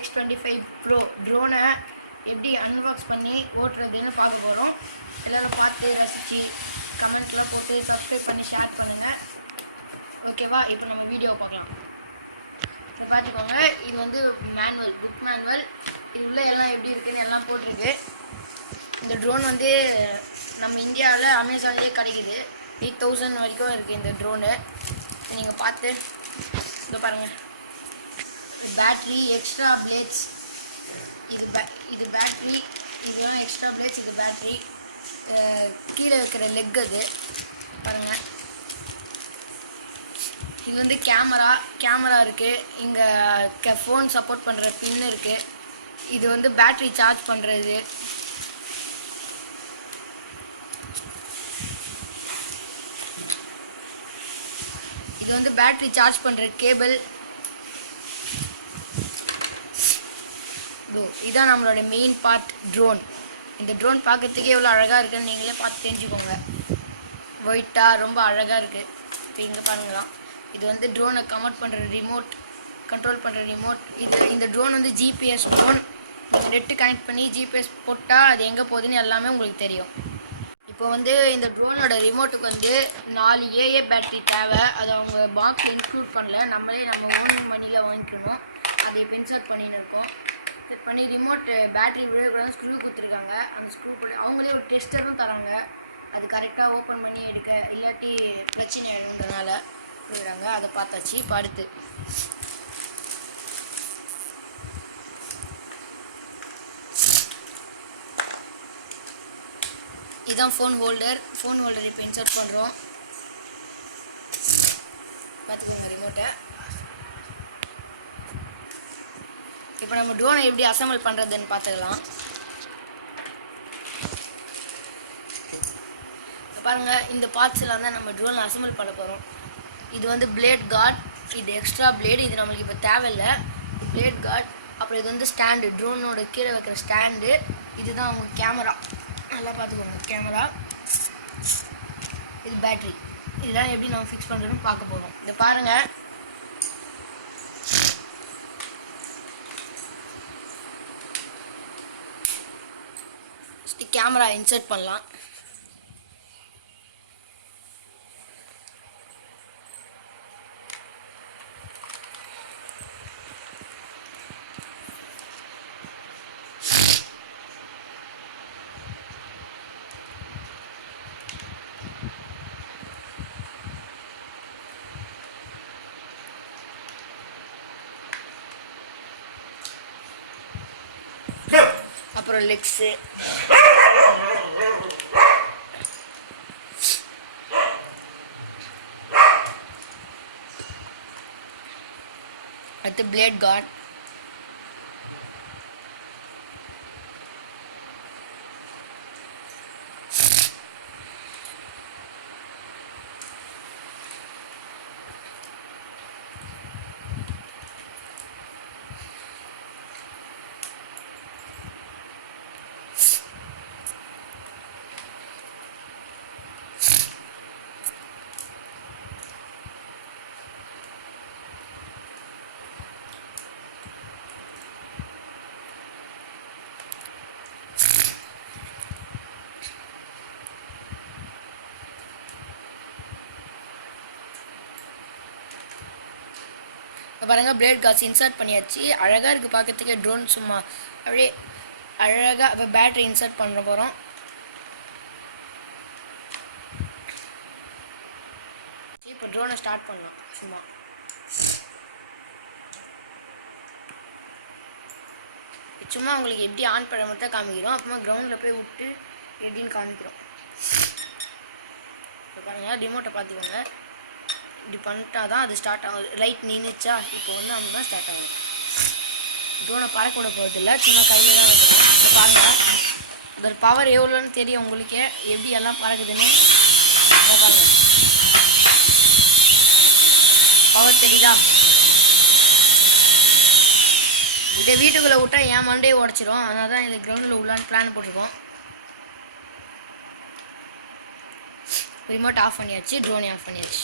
X25Pro ட்ரோனை எப்படி unbox பண்ணி ஓட்டுறதுன்னு பார்க்க போகிறோம். எல்லோரும் பார்த்து ரசித்து கமெண்ட்லாம் போட்டு சப்ஸ்கிரைப் பண்ணி ஷேர் பண்ணுங்கள். ஓகேவா? இப்போ நம்ம வீடியோ பார்க்கலாம். இப்போ பார்த்துக்கோங்க, இது வந்து மேனுவல், புக் மேனுவல். இது உள்ள எல்லாம் எப்படி இருக்குதுன்னு எல்லாம் போட்டிருக்கு. இந்த ட்ரோன் வந்து நம்ம இந்தியாவில் அமேசான்லேயே கிடைக்குது. 8000 வரைக்கும் இருக்குது இந்த ட்ரோனு. நீங்கள் பார்த்து இதை பாருங்கள். பேட்ரி, எக்ஸ்ட்ரா பிளேட்ஸ், இது பேட்ரி, இதெல்லாம் எக்ஸ்ட்ரா பிளேட்ஸ், இது பேட்ரி. கீழே இருக்கிற லெக் அது பாருங்கள். இது வந்து கேமரா இருக்குது. இங்கே ஃபோன் சப்போர்ட் பண்ணுற பின் இருக்குது. இது வந்து பேட்ரி சார்ஜ் பண்ணுறது. இது வந்து பேட்ரி சார்ஜ் பண்ணுற கேபிள். இதுதான் நம்மளோட மெயின் பார்ட், ட்ரோன். இந்த ட்ரோன் பார்க்கறதுக்கே எவ்வளோ அழகாக இருக்குன்னு நீங்களே பார்த்து தெரிஞ்சுக்கோங்க. ஒயிட்டாக ரொம்ப அழகாக இருக்குது. இப்போ இங்கே பாருங்களாம். இது வந்து ட்ரோனை கண்ட்ரோல் பண்ணுற ரிமோட். இந்த ட்ரோன் வந்து ஜிபிஎஸ் ட்ரோன். நீங்கள் நெட்டு கனெக்ட் பண்ணி ஜிபிஎஸ் போட்டால் அது எங்கே போகுதுன்னு எல்லாமே உங்களுக்கு தெரியும். இப்போ வந்து இந்த ட்ரோனோட ரிமோட்டுக்கு வந்து 4 AA பேட்ரி தேவை. அது அவங்க பாக்ஸில் இன்க்ளூட் பண்ணல, நம்மளே நம்ம ஓன் மணியில் வாங்கிக்கணும். அதை இப்போ இன்சர்ட் பண்ணின்னு இருக்கோம். செட் பண்ணி ரிமோட் பேட்ரி விடக்கூடாது ஸ்க்ரூ கொடுத்துருக்காங்க. அந்த ஸ்க்ரூ பண்ணி அவங்களே ஒரு டெஸ்டரும் தராங்க. அது கரெக்டாக ஓப்பன் பண்ணி எடுக்க, இல்லாட்டி பிரச்சனை ஆகிடுன்றதுனால கொடுக்குறாங்க. அதை பார்த்தாச்சு. இப்போ அடுத்து இதுதான் ஃபோன் ஹோல்டர் இப்போ இன்சர்ட் பண்ணுறோம். பார்த்துக்கோங்க ரிமோட்டை. இப்போ நம்ம ட்ரோனை எப்படி அசம்பிள் பண்ணுறதுன்னு பார்த்துக்கலாம். பாருங்கள், இந்த பார்ட்ஸ்லாம் தான் நம்ம ட்ரோனில் அசம்பிள் பண்ண போகிறோம். இது வந்து பிளேட் கார்ட், இது எக்ஸ்ட்ரா பிளேடு, இது நம்மளுக்கு இப்போ தேவையில்லை. Blade guard. அப்புறம் இது வந்து ஸ்டாண்டு, ட்ரோனோட கீழே வைக்கிற ஸ்டாண்டு. இதுதான் அவங்க கேமரா. நல்லா பார்த்துக்கோங்க, கேமரா. இது பேட்ரி. இதெல்லாம் எப்படி நம்ம ஃபிக்ஸ் பண்ணுறதுன்னு பார்க்க போகிறோம். இதை பாருங்கள். கேமரா இன்சர்ட் பண்ணலாம். அப்புறம் லெக்ஸு, அடுத்து பிளேட் கார்ட். பாருங்கள், பிளேட் கார்ட்ஸ் இன்சர்ட் பண்ணியாச்சு. அழகாக இருக்குது பார்க்கறதுக்கே ட்ரோன். சும்மா அப்படியே அழகாக. இப்போ பேட்டரி இன்சர்ட் பண்ண போகிறோம். இப்போ ட்ரோனை ஸ்டார்ட் பண்ணலாம். சும்மா உங்களுக்கு எப்படி ஆன் பண்ண மட்டும் காமிக்கிறோம். அப்புறமா கிரவுண்டில் போய் விட்டு எப்படின்னு காமிக்கிறோம். இப்போ பாருங்கள், ரிமோட்டை பார்த்துக்கோங்க. இப்படி பண்ணிட்டா தான் அது ஸ்டார்ட் ஆகும். லைட் நின்றுச்சா, இப்போ வந்து அந்த மாதிரி ஸ்டார்ட் ஆகும். ட்ரோனை பறக்க விட போகிறதில்ல, சும்மா கையில் தான் வைக்கிறோம். இப்போ பாருங்கள், இதோட பவர் எவ்வளோன்னு தெரியும் உங்களுக்கே, எப்படி எல்லாம் பறக்குதுன்னு. பாருங்கள், பவர் தெரியுதா? இதை வீட்டுக்குள்ளே விட்டால் என் மண்டையை உடச்சிரும். அதனால தான் இந்த கிரவுண்டில் உள்ளான்னு பிளான் போட்டிருக்கோம். ரிமோட் ஆஃப் பண்ணியாச்சு, ட்ரோனை ஆஃப் பண்ணியாச்சு.